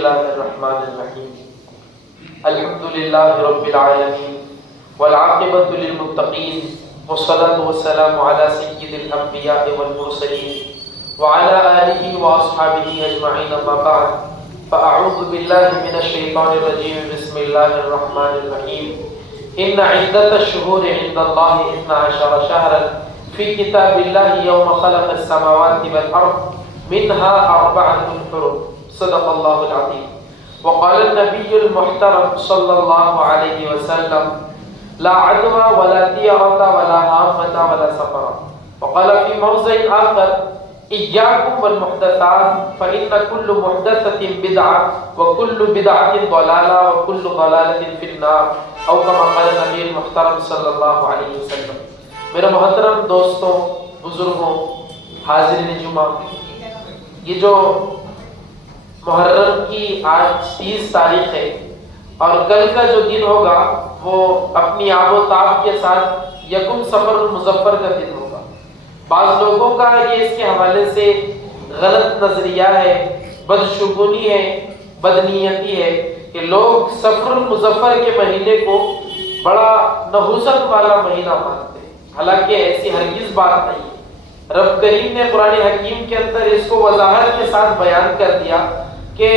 الله الرحمن الرحيم الحمد لله رب العالمين والعاقبة للمتقين والصلاة والسلام على سيد الأنبياء والمرسلين وعلى آله وأصحابه أجمعين أما بعد فأعوذ بالله من الشيطان الرجيم بسم الله الرحمن الرحيم إن عدة الشهور عند الله 12 شهرا في كتاب الله يوم خلق السماوات والأرض منها 4 حرم صدق الله العظيم. وقال النبي المحترم صلى الله عليه وسلم لا عدوى ولا طيرة ولا هامة ولا سفر. وقال في موضع آخر إياكم والمحدثات فإن كل محدثة بدعة وكل بدعة ضلالة وكل ضلالة في النار أو كما قال النبي المحترم صلی اللہ علیہ وسلم. میرے محترم دوستوں، بزرگوں، حاضرین جمعہ، یہ جو محرم کی آج 30 تاریخ ہے اور کل کا جو دن ہوگا وہ اپنی آب و تاب کے ساتھ یکم سفر المظفر کا دن ہوگا. بعض لوگوں کا یہ اس کے حوالے سے غلط نظریہ ہے، بدشگونی ہے، بدنیتی ہے کہ لوگ سفر المظفر کے مہینے کو بڑا نحوست والا مہینہ مانتے ہیں. حالانکہ ایسی ہرگز بات نہیں ہے. رب کریم نے قرآن حکیم کے اندر اس کو وضاحت کے ساتھ بیان کر دیا کہ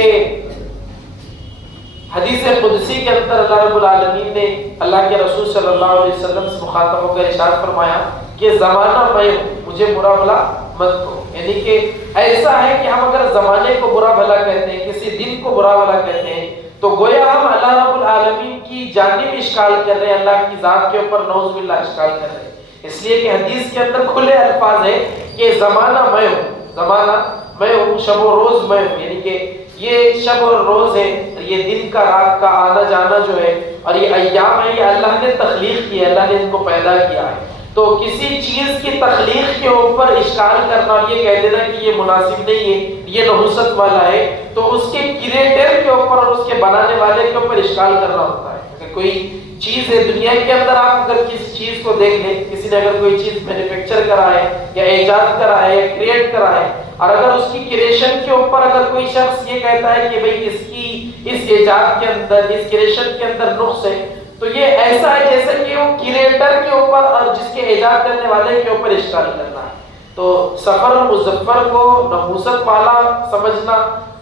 حدیث قدسی کے اندر اللہ رب العالمین نے اللہ کے رسول صلی اللہ علیہ وسلم سے مخاطب ہو کر ارشاد فرمایا کہ زمانہ میں ہوں، مجھے برا بھلا مت کہو. یعنی کہ ایسا ہے کہ ہم اگر زمانے کو برا بھلا کہتے ہیں، کسی دن کو برا بھلا کہتے ہیں، تو گویا ہم اللہ رب العالمین کی جانب اشکال کر رہے ہیں، اللہ کی ذات کے اوپر نعوذ باللہ اشکال کر رہے ہیں. اس لیے کہ حدیث کے اندر کھلے الفاظ ہے کہ زمانہ میں ہوں، زمانہ میں ہوں، شب و روز میں ہوں. یعنی کہ یہ شب اور روز ہے، یہ دن کا رات کا آنا جانا جو ہے، اور یہ ایام ہے، یہ اللہ نے تخلیق کی ہے، اللہ نے ان کو پیدا کیا ہے. تو کسی چیز کی تخلیق کے اوپر اشکال کرنا اور یہ کہہ دینا کہ یہ مناسب نہیں ہے، یہ نحوست والا ہے، تو اس کے کریٹر کے اوپر اور اس کے بنانے والے کے اوپر اشکال کرنا ہوتا ہے. اگر کوئی چیز ہے دنیا کے اندر، آپ اگر کسی چیز کو دیکھ لیں، کسی نے اگر کوئی چیز مینوفیکچر کرا ہے یا ایجاد کرا ہے یا کریٹ کرا ہے، اور اگر اس کی کریشن کے اوپر اگر کوئی شخص یہ کہتا ہے کہ بھئی اس ایجاد کے اندر، اس کریشن کے اندر نقص ہے، تو یہ ایسا ہے جیسے کہ وہ کریٹر کے اوپر اور جس کے ایجاد کرنے والے کے اوپر اشکال کرنا ہے. تو سفر مظفر کو نحوست والا سمجھنا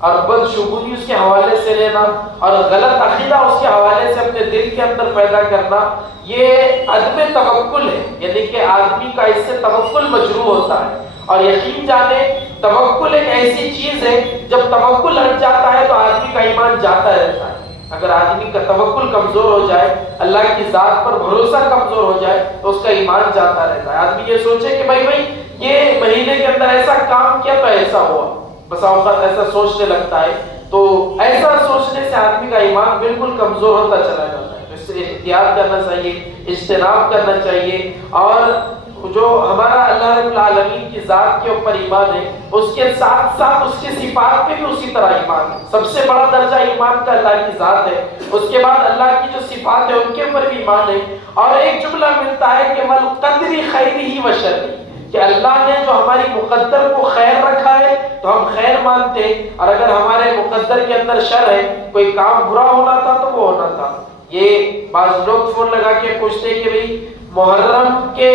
اور بدشگونی اس کے حوالے سے لینا اور غلط عقیدہ اس کے حوالے سے اپنے دل کے اندر پیدا کرنا، یہ عدم توکل ہے. یعنی کہ آدمی کا اس سے توکل مجروح ہوتا ہے. اور یقین جانے توکل ایک ایسی چیز ہے، جب توکل ہٹ جاتا ہے تو آدمی کا ایمان جاتا رہتا ہے. اگر آدمی کا توکل کمزور ہو جائے، اللہ کی ذات پر بھروسہ کمزور ہو جائے، تو اس کا ایمان جاتا رہتا ہے. آدمی یہ سوچے کہ بھائی یہ مہینے کے اندر ایسا کام کیا تو ایسا ہوا، بس اوقات ایسا سوچنے لگتا ہے. تو ایسا سوچنے سے آدمی کا ایمان بالکل کمزور ہوتا چلا جاتا ہے. تو اس سے احتیاط کرنا چاہیے، اجتناب کرنا چاہیے. اور جو ہمارا اللہ رب العالمین کی ذات کے اوپر ایمان ہے، اس کے ساتھ ساتھ اس کی صفات پہ بھی اسی طرح ایمان ہے. سب سے بڑا درجہ ایمان کا اللہ کی ذات ہے، اس کے بعد اللہ کی جو صفات ہے ان کے اوپر بھی ایمان ہے. اور ایک جملہ ملتا ہے کہ وَالْقَدْرِ خَيْرِهِ وَشَرِّهِ، کہ اللہ نے جو ہماری مقدر کو خیر رکھا ہے تو ہم خیر مانتے ہیں، اور اگر ہمارے مقدر کے اندر شر ہے، کوئی کام برا ہونا تھا تو وہ ہونا تھا. یہ بعض لوگ فون لگا کے پوچھتے ہیں کہ بھئی محرم کے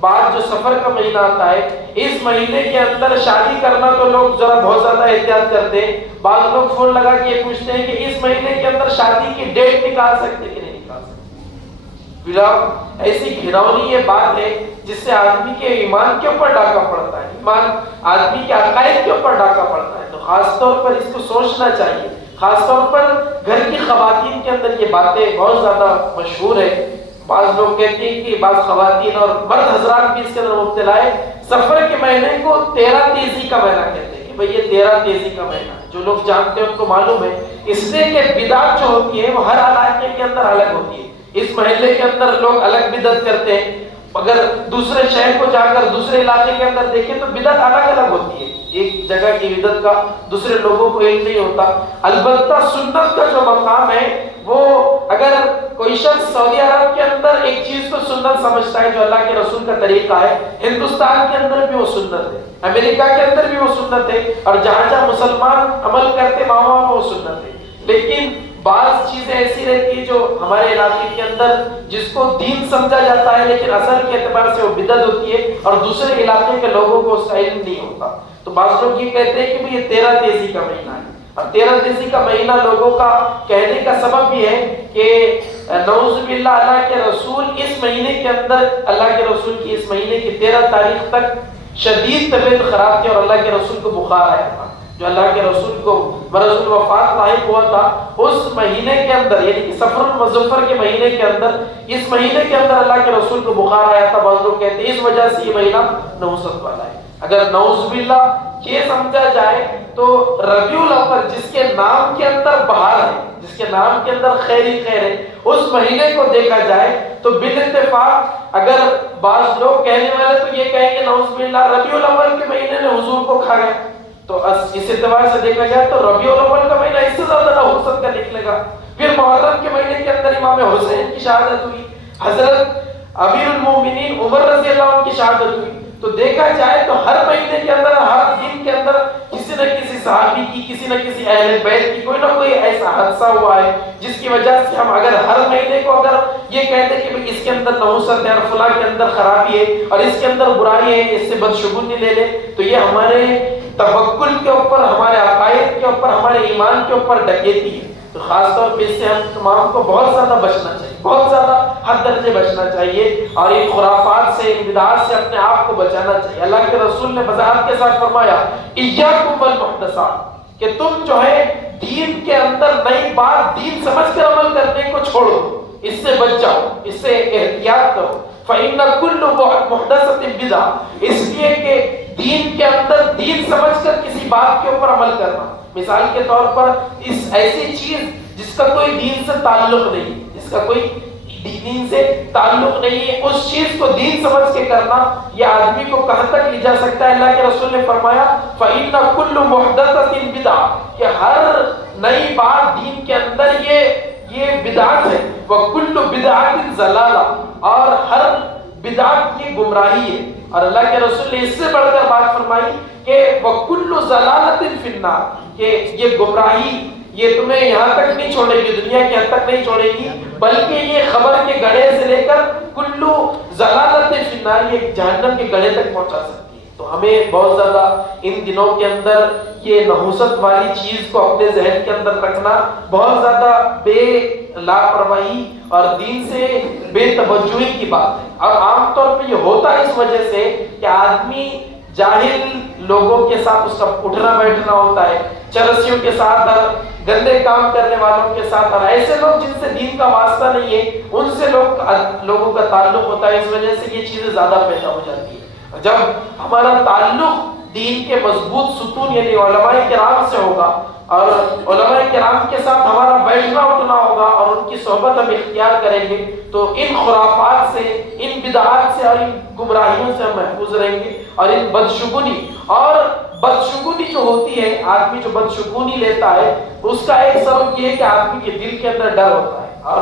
بعد جو سفر کا مہینہ آتا ہے، اس مہینے کے اندر شادی کرنا تو لوگ ذرا بہت زیادہ احتیاط کرتے ہیں. بعض لوگ فون لگا کے پوچھتے ہیں کہ اس مہینے کے اندر شادی کی ڈیٹ نکال سکتے کہ نہیں نکال سکتے. بلا ایسی گھناؤنی یہ بات ہے جس سے آدمی کے ایمان کے اوپر ڈاکہ پڑتا ہے، ایمان آدمی کے عقائد کے اوپر ڈاکہ پڑتا ہے. تو خاص طور پر اس کو سوچنا چاہیے. خاص طور پر گھر کی خواتین کے اندر یہ باتیں بہت زیادہ مشہور ہے. بعض لوگ کہتے ہیں کہ بعض خواتین اور مرد حضرات بھی اس کے اندر مبتلا ہے. سفر کے مہینے کو 13 تیزی کا مہینہ کہتے ہیں کہ بھئی یہ 13 تیزی کا مہینہ ہے. جو لوگ جانتے ہیں ان کو معلوم ہے، اس لیے کہ بدعت جو ہوتی ہے وہ ہر علاقے کے اندر الگ ہوتی ہے. اس مہینے کے اندر لوگ الگ بدعت کرتے ہیں. اگر دوسرے شہر کو جا کر دوسرے علاقے کے اندر دیکھیں تو بدعت الگ الگ ہوتی ہے. ایک جگہ کی بدعت کا دوسرے لوگوں کو علم نہیں ہوتا. البتہ سنت کا جو مقام ہے وہ اگر کوئی شخص سعودی عرب کے اندر اندر ایک چیز کو سنت سمجھتا ہے جو اللہ کے رسول کا طریقہ ہے، ہندوستان کے اندر بھی وہ سنت ہے، امریکہ کے اندر بھی وہ سنت ہے، اور جہاں جہاں مسلمان عمل کرتے وہاں وہ سنت ہے۔ لیکن بعض چیزیں ایسی رہتی ہیں جو ہمارے علاقے کے اندر جس کو دین سمجھا جاتا ہے لیکن اثر کے اعتبار سے وہ بدعت ہوتی ہے، اور دوسرے علاقے کے لوگوں کو اس کا علم نہیں ہوتا۔ تو بعض لوگ یہ کہتے ہیں کہ یہ 13 تیزی کا مہینہ ہے، اور 13 تیزی کا مہینہ لوگوں کا کہنے کا سبب یہ ہے کہ نعوذ باللہ اللہ کے رسول اس مہینے کے اندر، اللہ کے رسول کی اس مہینے کی 13 تاریخ تک شدید طبیعت خراب تھی اور اللہ کے رسول کو بخار آیا تھا۔ جو اللہ کے رسول کو مرض الوفات لاحق ہوا تھا اس مہینے کے اندر، یعنی کہ صفر المظفر کے مہینے کے اندر، اس مہینے کے اندر اللہ کے رسول کو بخار آیا تھا۔ بعض لوگ کہتے ہیں اس وجہ سے یہ مہینہ نحوست والا ہے۔ اگر نعوذ باللہ یہ سمجھا جائے تو ربیع الاول جس کے نام کے اندر بہار ہے، جس کے نام کے اندر خیر ہی خیر ہے، اس مہینے کو دیکھا جائے تو بالاتفاق اگر بعض لوگ کہنے والے تو یہ کہیں گے نعوذ باللہ ربیع الاول کے مہینے نے حضور کو کھا گیا، تو اس اعتبار سے دیکھا جائے تو ربیع الاول کا مہینہ اس سے زیادہ نحوست کا نکلے گا۔ پھر محرم کے مہینے کے اندر امام حسین کی شہادت ہوئی، حضرت امیر المومنین عمر رضی اللہ عنہ کی شہادت ہوئی۔ تو دیکھا جائے تو ہر مہینے کے اندر، ہر دن کے اندر کسی نہ کسی صحابی کی، کسی نہ کسی اہل بیت کی کوئی نہ کوئی ایسا حادثہ ہوا ہے جس کی وجہ سے ہم اگر ہر مہینے کو اگر یہ کہتے ہیں کہ اس کے اندر نحوست ہے اور فلاں کے اندر خرابی ہے اور اس کے اندر برائی ہے، اس سے بدشگونی لے لے، تو یہ ہمارے توکل کے اوپر، ہمارے عقائد کے اوپر، ہمارے ایمان کے اوپر ڈکیتی ہے۔ تو خاص طور پہ اس سے ہم تمام کو بہت زیادہ بچنا چاہیے، بہت زیادہ حد درجے بچنا چاہیے، اور ان خرافات سے، ان بدعات سے اپنے آپ کو بچانا چاہیے۔ اللہ کے رسول نے وضاحت کے ساتھ فرمایا ایاکم والمحدثات، کہ تم جو ہے دین کے اندر نئی بات دین سمجھ کر عمل کرنے کو چھوڑو، اس سے بچ جاؤ، اس سے احتیاط کرو۔ فَإِنَّ كُلُّ مُحْدَثَةٍ بِدْعَةٌ، اس لیے کہ دین کے اندر دین سمجھ کر کسی بات کے اوپر عمل کرنا، مثال کے طور پر اس ایسی چیز جس کا کوئی دین سے تعلق نہیں، جس کا کوئی دین سے تعلق نہیں ہے، اس چیز کو دین سمجھ کے کرنا، یہ آدمی کو کہاں تک لے جا سکتا ہے؟ اللہ کے رسول نے فرمایا فَإِنَّ كُلُّ مُحْدَثَةٍ بِدْعَةٌ، کہ ہر نئی بات دین کے اندر یہ بدعت ہے، وَكُلُّ بِدْعَةٍ ضَلَالَةٍ، اور ہر بدعت کی گمراہی ہے۔ اور اللہ کے رسول نے اس سے بڑھ کر بات فرمائی کہ وَكُلُّ ضَلَالَةٍ فِي النَّارِ، کہ یہ گمراہی یہ تمہیں یہاں تک نہیں چھوڑے گی، دنیا کے حد تک نہیں چھوڑے گی، بلکہ یہ خبر کے گڑھے سے لے کر کلو ضلالت فی النار، یہ جہنم کے گڑھے تک پہنچا سکتی ہے۔ تو ہمیں بہت زیادہ ان دنوں کے اندر یہ نحوست والی چیز کو اپنے ذہن کے اندر رکھنا، بہت زیادہ بے لاپرواہی اور دین سے بے توجہی کی بات ہے، اور عام طور پہ یہ ہوتا ہے اس وجہ سے کہ آدمی جاہل لوگوں کے ساتھ اس کا اٹھنا بیٹھنا ہوتا ہے، چرسیوں کے ساتھ اور گندے کام کرنے والوں کے ساتھ، اور ایسے لوگ جن سے دین کا واسطہ نہیں ہے ان سے لوگوں کا تعلق ہوتا ہے، اس وجہ سے یہ چیزیں زیادہ پیدا ہو جاتی ہے۔ جب ہمارا تعلق دین کے مضبوط ستون یعنی علماء کرام سے ہوگا، اور علماء کرام کے ساتھ ہمارا بیٹھنا اٹھنا ہوگا اور ان کی صحبت ہم اختیار کریں گے، تو ان خرافات سے، ان بدعات سے اور ان گمراہیوں سے ہم محفوظ رہیں گے۔ اور ان بدشگونی جو ہوتی ہے، آدمی جو بدشگونی لیتا ہے، اس کا ایک سبب یہ ہے کہ آدمی کے دل کے اندر ڈر ہوتا ہے، اور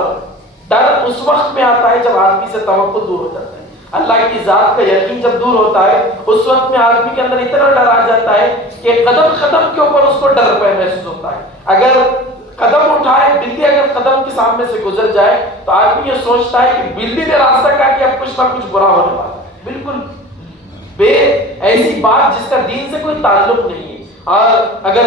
ڈر اس وقت میں آتا ہے جب آدمی سے توقع دور ہو جاتا ہے، اللہ کی ذات کا یقین جب دور ہوتا ہے، اس وقت میں آدمی کے اندر اتنا ڈر آ جاتا ہے کہ قدم کے اوپر اس کو ڈر محسوس ہوتا ہے۔ اگر قدم اٹھائے، بلی اگر قدم کے سامنے سے گزر جائے تو آدمی یہ سوچتا ہے کہ بلی نے راستہ کاٹ کے اب کچھ نہ کچھ برا ہونے والا ہے، بالکل ایسی بات جس کا دین سے کوئی تعلق نہیں ہے۔ اور اگر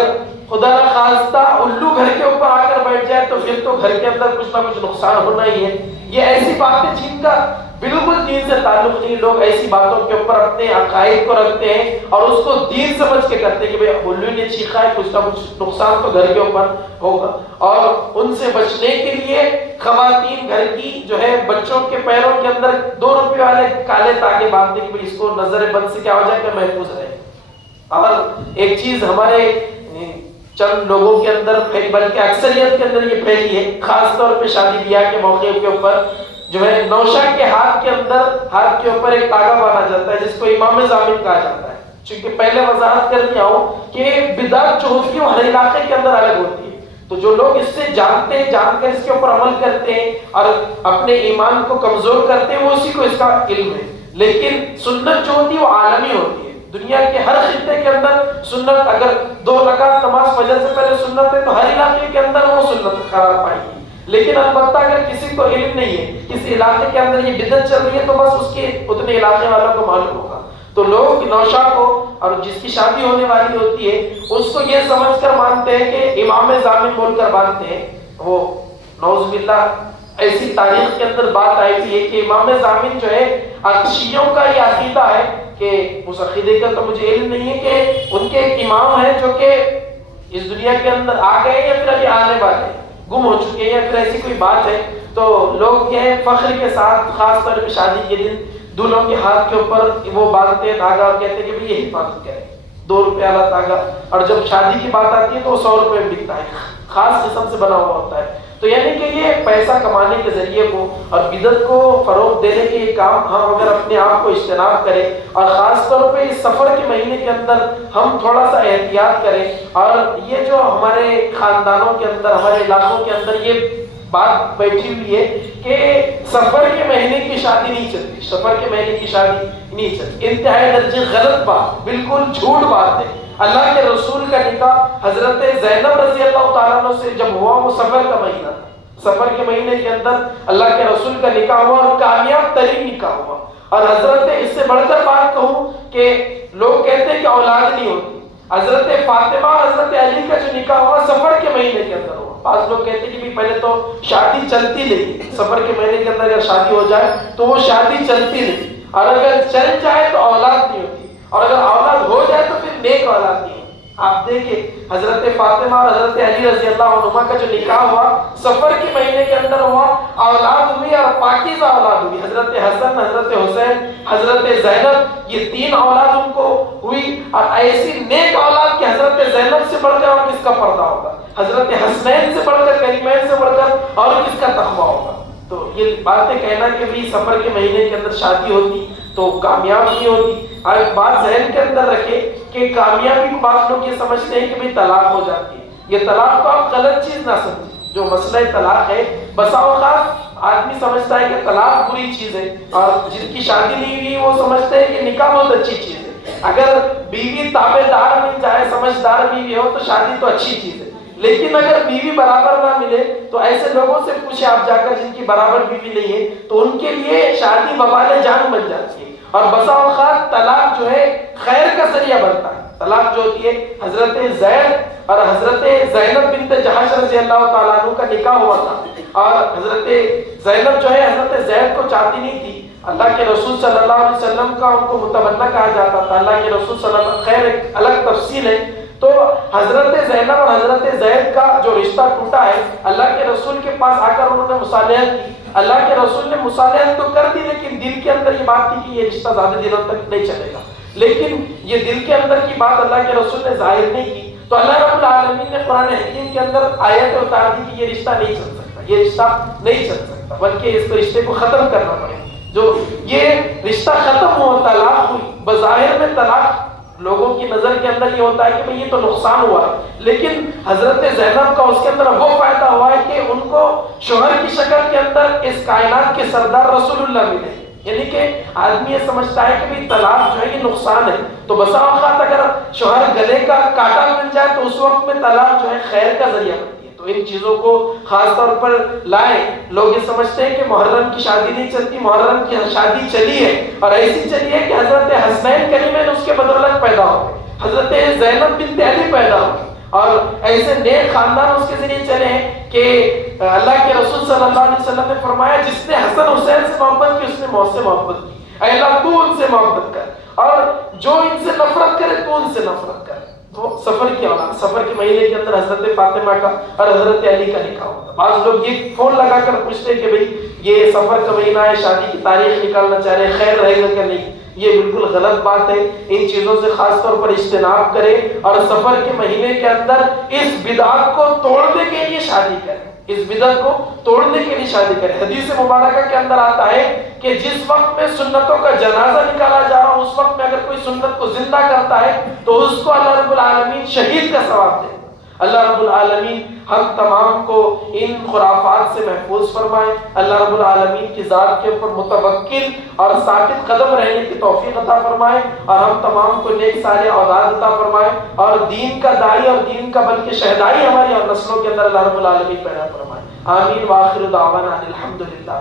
خدا نہ خواستہ الو گھر کے اوپر آ کر بیٹھ جائے تو پھر تو گھر کے اندر کچھ نہ کچھ نقصان ہونا ہی ہے۔ یہ ایسی باتیں جن کا بالکل دین سے تعلق نہیں، لوگ ایسی باتوں کے اوپر اپنے عقائد کو رکھتے ہیں اور اس کو دین سمجھ کے کرتے ہیں کہ بھئی الو نے چیخا ہے، کچھ نہ کچھ نقصان تو گھر کے اوپر ہوگا۔ اور ان سے بچنے کے لیے خواتین گھر کی جو ہے بچوں کے پیروں کے اندر 2 روپے والے کالے تاگے باندھتے کہ بھئی اس کو نظر بد سے کیا ہو جائے کہ محفوظ رہے۔ اور ایک چیز ہمارے چند لوگوں کے اندر پھیلی، بلکہ اکثریت کے اندر یہ پھیلی ہے، خاص طور پہ شادی بیاہ کے موقع کے اوپر جو ہے نوشہ کے ہاتھ کے اوپر ایک تاگا باندھا جاتا ہے جس کو امام ضامن کہا جاتا ہے۔ چونکہ پہلے وضاحت کر دیا ہوں کہ بدعت جو ہوتی ہے وہ ہر علاقے کے اندر الگ ہوتی ہے، تو جو لوگ اس سے جانتے ہیں، جان کر اس کے اوپر عمل کرتے ہیں اور اپنے ایمان کو کمزور کرتے ہیں، وہ اسی کو اس کا علم ہے. لیکن سنت جو ہوتی ہے وہ عالمی ہوتی ہے. دنیا کے ہر خطے کے اندر سنت، اگر 2 رکعت نماز فجر سے پہلے سنت ہے تو ہر علاقے کے اندر وہ سنت قرار پائے گی. لیکن البتہ اگر کسی کو علم نہیں ہے، کسی علاقے کے اندر یہ بدعت چل رہی ہے، تو بس اس کے اتنے علاقے والوں کو معلوم ہوگا. تو لوگ نوشا کو اور جس کی شادی ہونے والی ہوتی ہے اس کو یہ سمجھ کر مانتے ہیں کہ امام ضامن بول کر مانتے ہیں. وہ نعوذ باللہ ایسی تاریخ کے اندر بات آئی تھی کہ امام ضامن جو ہے، شیعوں کا یہ عقیدہ ہے کہ اس عقیدے کا تو مجھے علم نہیں ہے کہ ان کے ایک امام ہیں جو کہ اس دنیا کے اندر آ گئے یا پھر ابھی آنے والے، گم ہو چکے ہیں یا پھر ایسی کوئی بات ہے. تو لوگ کیا فخر کے ساتھ خاص طور پہ شادی کے دن دلہوں کے ہاتھ کے اوپر وہ باندھتے ہیں دھاگا اور کہتے ہیں کہ یہ حفاظت کرے، 2 روپے والا دھاگا. اور جب شادی کی بات آتی ہے تو وہ 100 روپے میں بکتا ہے، خاص قسم سے بنا ہوا ہوتا ہے. تو یعنی کہ یہ پیسہ کمانے کے ذریعے کو اور بدعت کو فروغ دینے کے یہ کام ہم اگر اپنے آپ کو اجتناب کریں اور خاص طور پہ اس سفر کے مہینے کے اندر ہم تھوڑا سا احتیاط کریں. اور یہ جو ہمارے خاندانوں کے اندر، ہمارے علاقوں کے اندر یہ بات بیٹھی ہوئی ہے کہ سفر کے مہینے کی شادی نہیں چلتی، سفر کے مہینے کی شادی نہیں چلتی، انتہائی درجے غلط بات، بالکل جھوٹ بات ہے. اللہ کے رسول کا نکاح حضرت زینب رضی اللہ تعالیٰ عنہ سے جب ہوا، وہ سفر کا مہینہ تھا. سفر کے مہینے کے اندر اللہ کے رسول کا نکاح ہوا اور کامیاب ترین نکاح ہوا. اور حضرت اس سے بڑھ کر بات کہوں کہ لوگ کہتے ہیں کہ اولاد نہیں ہوتی، حضرت فاطمہ حضرت علی کا جو نکاح ہوا سفر کے مہینے کے اندر ہوا. بعض لوگ کہتے ہیں کہ پہلے تو شادی چلتی نہیں، سفر کے مہینے کے اندر اگر شادی ہو جائے تو وہ شادی چلتی نہیں، اور اگر چل جائے تو اولاد نہیں ہوتی، اور اگر اولاد ہو جائے تو پھر نیک اولاد نہیں ہوتی. آپ دیکھیں حضرت فاطمہ اور حضرت علی رضی اللہ عنہما کا جو نکاح ہوا سفر کے مہینے کے اندر ہوا، اولاد ہوئی اور پاکیزہ اولاد ہوئی. حضرت حسن، حضرت حسین، حضرت زینب، یہ 3 اولاد ان کو ہوئی. اور ایسی نیک اولاد کہ حضرت زینب سے بڑھ کر اور کس کا پردہ ہوگا، حضرت حسنین سے بڑھ کر، کریمین سے بڑھ کر اور کس کا تقویٰ ہوگا. تو یہ باتیں کہنا کہ بھی سفر کے مہینے کے اندر شادی ہوتی تو کامیاب نہیں ہوتی. اور ایک بات ذہن کے اندر رکھے کہ کامیابی کو بعض لوگ یہ سمجھتے ہیں کہ بھی طلاق ہو جاتی ہے. یہ طلاق کو آپ غلط چیز نہ سمجھیں. جو مسئلہ طلاق ہے، بسا اوقات آدمی سمجھتا ہے کہ طلاق بری چیز ہے، اور جن کی شادی نہیں ہوئی وہ سمجھتے ہیں کہ نکاح بہت اچھی چیز ہے. اگر بیوی تابع دار مل جائے، سمجھدار بیوی ہو تو شادی تو اچھی چیز ہے. لیکن اگر بیوی برابر نہ ملے تو ایسے لوگوں سے پوچھیں آپ جا کر جن کی برابر بیوی نہیں ہے، تو ان کے لیے شادی وبال جان بن جاتی ہے. اور بسا اوقات طلاق جو ہے خیر کا ذریعہ بنتا ہے. طلاق جو ہوتی ہے، حضرت زید اور حضرت زینب بنت جہش رضی اللہ تعالیٰ عنہ کا نکاح ہوا تھا، اور حضرت زینب جو ہے حضرت زید کو چاہتی نہیں تھی. اللہ کے رسول صلی اللہ علیہ وسلم کا ان کو متبنہ کہا جاتا تھا. اللہ کے رسول صلی اللہ علیہ وسلم، خیر ایک الگ تفصیل ہے. تو حضرت زینب اور حضرت زید کا جو رشتہ ٹوٹا ہے، اللہ کے رسول کے پاس آ کر انہوں نے مصالحت کی. اللہ کے رسول نے مصالحت تو کر دی، لیکن دل کے اندر یہ بات تھی کہ یہ رشتہ زیادہ دنوں تک نہیں چلے گا. لیکن یہ دل کے اندر کی بات اللہ کے رسول نے ظاہر نہیں کی. تو اللہ رب العالمین نے قرآن حکیم کے اندر آیت اتار دی کہ یہ رشتہ نہیں چل سکتا، یہ رشتہ نہیں چل سکتا، بلکہ اس رشتے کو ختم کرنا پڑے. جو یہ رشتہ ختم ہو، طلاق ہوئی، بظاہر میں طلاق لوگوں کی نظر کے اندر یہ ہوتا ہے کہ بھئی یہ تو نقصان ہوا ہے، لیکن حضرت زینب کا اس کے اندر وہ فائدہ ہوا ہے کہ ان کو شوہر کی شکل کے اندر اس کائنات کے سردار رسول اللہ ملے. یعنی کہ آدمی یہ سمجھتا ہے کہ بھئی طلاق جو ہے یہ نقصان ہے، تو بسا اوقات اگر شوہر گلے کا کانٹا بن جائے تو اس وقت میں طلاق جو ہے خیر کا ذریعہ بنتی ہے. تو ان چیزوں کو خاص طور پر لائیں. لوگ یہ سمجھتے ہیں کہ محرم کی شادی نہیں چلتی، محرم کی شادی چلی ہے، اور ایسی چلی ہے کہ حضرت حسنین کریمین اس کے بدولت پیدا ہوئے، حضرت زینب بنت علی پیدا ہوئی، اور ایسے نیک خاندان اس کے ذریعے چلے ہیں کہ اللہ کے رسول صلی اللہ علیہ وسلم نے فرمایا جس نے حسن حسین سے محبت کی اس نے موت سے محبت کی. اے اللہ تو ان سے محبت کر، اور جو ان سے نفرت کرے تو ان سے نفرت کر. تو سفر کی اولاد، سفر کے مہینے کے اندر حضرت فاطمہ کا اور حضرت علی کا نکاح ہوتا. بعض لوگ یہ فون لگا کر پوچھتے کہ بھئی یہ سفر کا مہینہ ہے، شادی کی تاریخ نکالنا چاہ رہے ہیں، خیر رہے گا کہ نہیں. یہ بالکل غلط بات ہے. ان چیزوں سے خاص طور پر اجتناب کریں، اور سفر کے مہینے کے اندر اس بدعت کو توڑنے کے لیے شادی کریں، اس بدعت کو توڑنے کے لیے شادی کریں. حدیث مبارکہ کے اندر آتا ہے کہ جس وقت میں سنتوں کا جنازہ نکالا جا رہا ہو اس وقت میں اگر کوئی سنت کو زندہ کرتا ہے تو اس کو اللہ رب العالمین شہید کا ثواب دے. اللہ رب العالمین ہم تمام کو ان خرافات سے محفوظ فرمائے، اللہ رب العالمین کی ذات کے اوپر متوکل اور ثابت قدم رہنے کی توفیق عطا فرمائے، اور ہم تمام کو نیک صالح اولاد عطا فرمائے، اور دین کا داعی اور دین کا بلکہ شہدائی ہماری اور نسلوں کے اندر اللہ رب العالمین پیدا فرمائے۔ آمین، وآخر دعوانا الحمدللہ۔